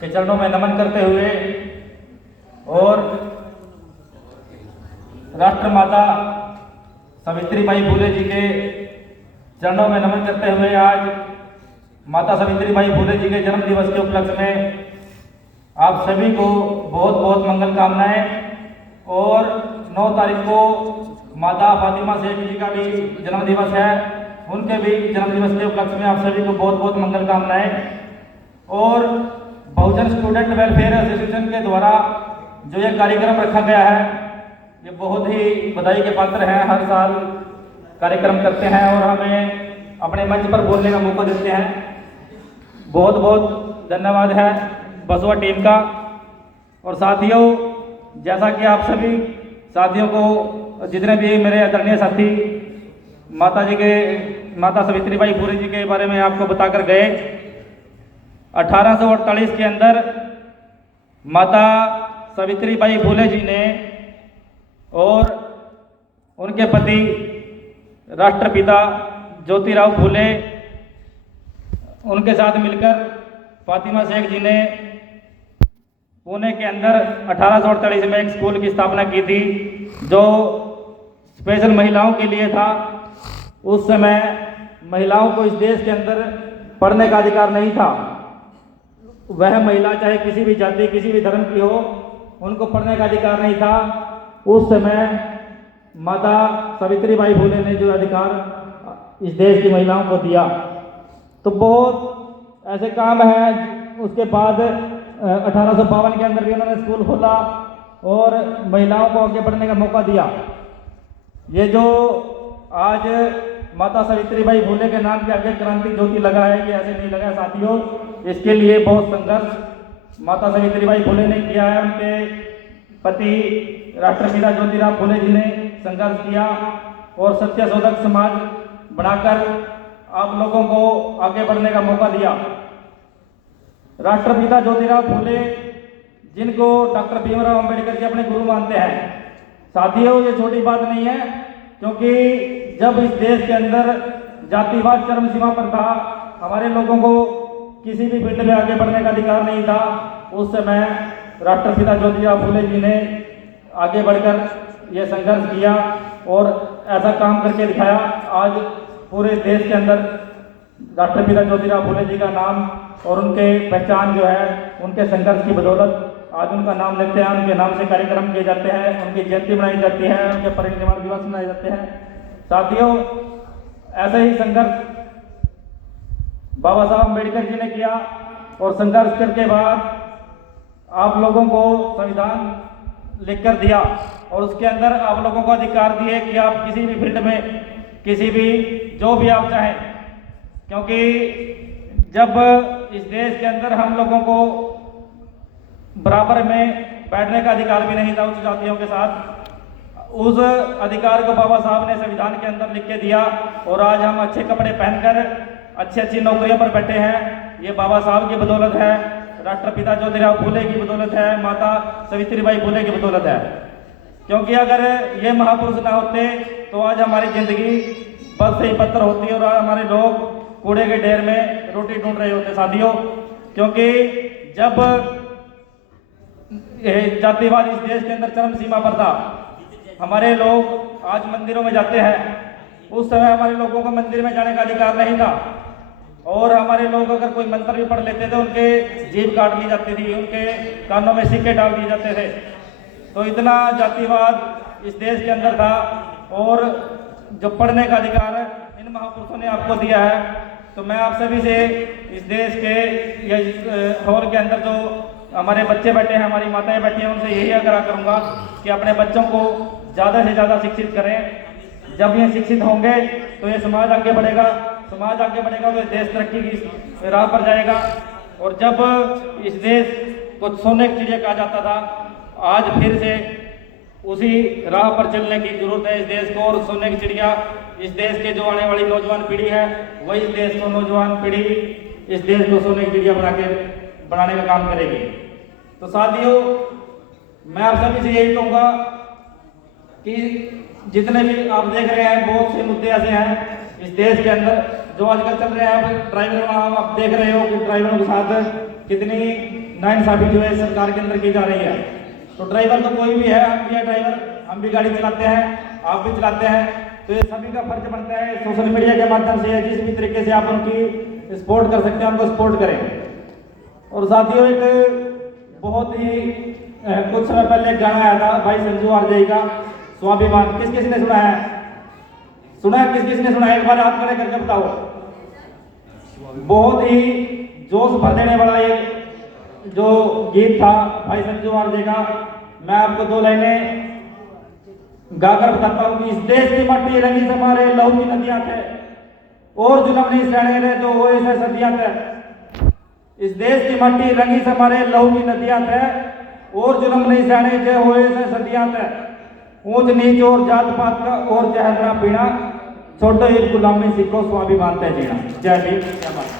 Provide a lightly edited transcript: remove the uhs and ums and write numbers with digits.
के चरणों में नमन करते हुए और राष्ट्रमाता सावित्रीबाई फुले जी के चरणों में नमन करते हुए आज माता सावित्रीबाई फुले जी के जन्म दिवस के उपलक्ष्य में आप सभी को बहुत बहुत मंगल कामनाएं। और 9 तारीख को माता फातिमा शेख जी का भी जन्म दिवस है, उनके भी जन्म दिवस के उपलक्ष्य में आप सभी को बहुत बहुत मंगल कामनाएं। और बहुजन स्टूडेंट वेलफेयर एसोसिएशन के द्वारा जो ये कार्यक्रम रखा गया है, ये बहुत ही बधाई के पात्र हैं। हर साल कार्यक्रम करते हैं और हमें अपने मंच पर बोलने का मौका देते हैं। बहुत बहुत धन्यवाद है बसवा टीम का। और साथियों, जैसा कि आप सभी साथियों को, जितने भी मेरे आदरणीय साथी माता सावित्रीबाई फुले जी के बारे में आपको बताकर गए, 1848 के अंदर माता सावित्रीबाई फुले जी ने और उनके पति राष्ट्रपिता ज्योतिराव फुले, उनके साथ मिलकर फातिमा शेख जी ने पुणे के अंदर 1848 में एक स्कूल की स्थापना की थी जो स्पेशल महिलाओं के लिए था। उस समय महिलाओं को इस देश के अंदर पढ़ने का अधिकार नहीं था। वह महिला चाहे किसी भी जाति किसी भी धर्म की हो, उनको पढ़ने का अधिकार नहीं था। उस समय माता सावित्रीबाई फुले ने जो अधिकार इस देश की महिलाओं को दिया, तो बहुत ऐसे काम हैं। उसके बाद 1852 के अंदर भी उन्होंने स्कूल खोला और महिलाओं को आगे बढ़ने का मौका दिया। ये जो आज माता सावित्रीबाई फुले के नाम के आगे क्रांति ज्योति लगा है, ये ऐसे नहीं लगा है साथियों। इसके लिए बहुत संघर्ष माता सावित्रीबाई फुले ने किया है। उनके पति राष्ट्रपिता ज्योतिराव फुले जी ने संघर्ष किया और सत्य शोधक समाज बनाकर आप लोगों को आगे बढ़ने का मौका दिया। राष्ट्रपिता ज्योतिराव फुले, जिनको डॉक्टर भीमराव अंबेडकर जी अपने गुरु मानते हैं, साथियों ये छोटी बात नहीं है, क्योंकि जब इस देश के अंदर जातिवाद चरम सीमा पर था, हमारे लोगों को किसी भी फील्ड में आगे बढ़ने का अधिकार नहीं था, उस समय राष्ट्रपिता ज्योतिराव फुले जी ने आगे बढ़कर यह संघर्ष किया और ऐसा काम करके दिखाया। आज पूरे देश के अंदर राष्ट्रपिता ज्योतिराव फुले जी का नाम और उनके पहचान जो है उनके संघर्ष की बदौलत आज उनका नाम लेते हैं, उनके नाम से कार्यक्रम किए जाते हैं, उनकी जयंती मनाई जाती है, उनके परिनिर्वाण दिवस मनाए जाते हैं। साथियों, ऐसे ही संघर्ष बाबा साहब अम्बेडकर जी ने किया और संघर्ष करके बाद आप लोगों को संविधान लिखकर दिया और उसके अंदर आप लोगों को अधिकार दिए कि आप किसी भी फील्ड में किसी भी जो भी आप चाहें, क्योंकि जब इस देश के अंदर हम लोगों को बराबर में बैठने का अधिकार भी नहीं था उच्च जातियों के साथ, उस अधिकार को बाबा साहब ने संविधान के अंदर लिख के दिया और आज हम अच्छे कपड़े पहनकर अच्छी अच्छी नौकरियों पर बैठे हैं। ये बाबा साहब की बदौलत है, राष्ट्रपिता ज्योतिराव फुले की बदौलत है, माता सावित्रीबाई फुले की बदौलत है। क्योंकि अगर ये महापुरुष ना होते तो आज हमारी जिंदगी बस से ही पत्थर होती और हमारे लोग कूड़े के ढेर में रोटी ढूंढ रहे होते साथियों। क्योंकि जब जातिवाद इस देश के अंदर चरम सीमा पर था, हमारे लोग आज मंदिरों में जाते हैं, उस समय हमारे लोगों को मंदिर में जाने का अधिकार नहीं था और हमारे लोग अगर कोई मंत्र भी पढ़ लेते थे उनके जीभ काट ली जाती थी, उनके कानों में सिक्के डाल दिए जाते थे। तो इतना जातिवाद इस देश के अंदर था और जो पढ़ने का अधिकार इन महापुरुषों ने आपको दिया है। तो मैं आप सभी से इस देश के या इस हॉल के अंदर जो हमारे बच्चे बैठे हैं, हमारी माताएं बैठी हैं, उनसे यही आग्रह करूंगा कि अपने बच्चों को ज़्यादा से ज़्यादा शिक्षित करें। जब ये शिक्षित होंगे तो ये समाज आगे बढ़ेगा, समाज आगे बढ़ेगा तो देश तरक्की की राह पर जाएगा। और जब इस देश को सोने की चिड़िया कहा जाता था, आज फिर से उसी राह पर चलने की जरूरत है इस देश को। और सोने की चिड़िया इस देश के जो आने वाली नौजवान पीढ़ी है, वही इस देश को नौजवान पीढ़ी इस देश को सोने की चिड़िया बनाने का काम करेगी। तो साथियों, मैं आप सभी से यही कहूँगा कि जितने भी आप देख रहे हैं, बहुत से मुद्दे ऐसे हैं इस देश के अंदर जो आजकल चल रहे हैं। ड्राइवर आप देख रहे हो कि ड्राइवरों के साथ कितनी नाइंसाफी जो है सरकार के अंदर की जा रही है। तो ड्राइवर तो कोई भी है, हम भी है ड्राइवर, हम भी गाड़ी चलाते हैं, आप भी चलाते हैं, तो ये सभी का फर्ज बनता है सोशल मीडिया के माध्यम से जिस भी तरीके से आप उनकी सपोर्ट कर सकते हैं उनको सपोर्ट करें। और साथियों एक बहुत ही कुछ समय पहले एक गाना आया था भाई संजू आरजे का स्वाभिमान, किस किस ने सुना है? सुना है? किस किस ने सुना है? एक बार हाथ खड़े करके बताओ। बहुत ही जोश भर देने वाला ये जो गीत था भाई संजू आरजे का, मैं आपको दो लाइनें गाकर बताता हूँ कि इस देश की मट्टी रंगी से हमारे लहू की नदियां थे और जुलम नहीं सहने रहे जो हुए से सदियां थे। इस देश की मट्टी रंगी से हमारे लहू की नदियां थे और जुलम नहीं सहने जो हुए से सदियां थे। ऊंच नीच और जात पात का और जहर ना पीना, छोटो एक गुलामी सीखो स्वाभिमान तय जीना। जय भीम, जय भारत।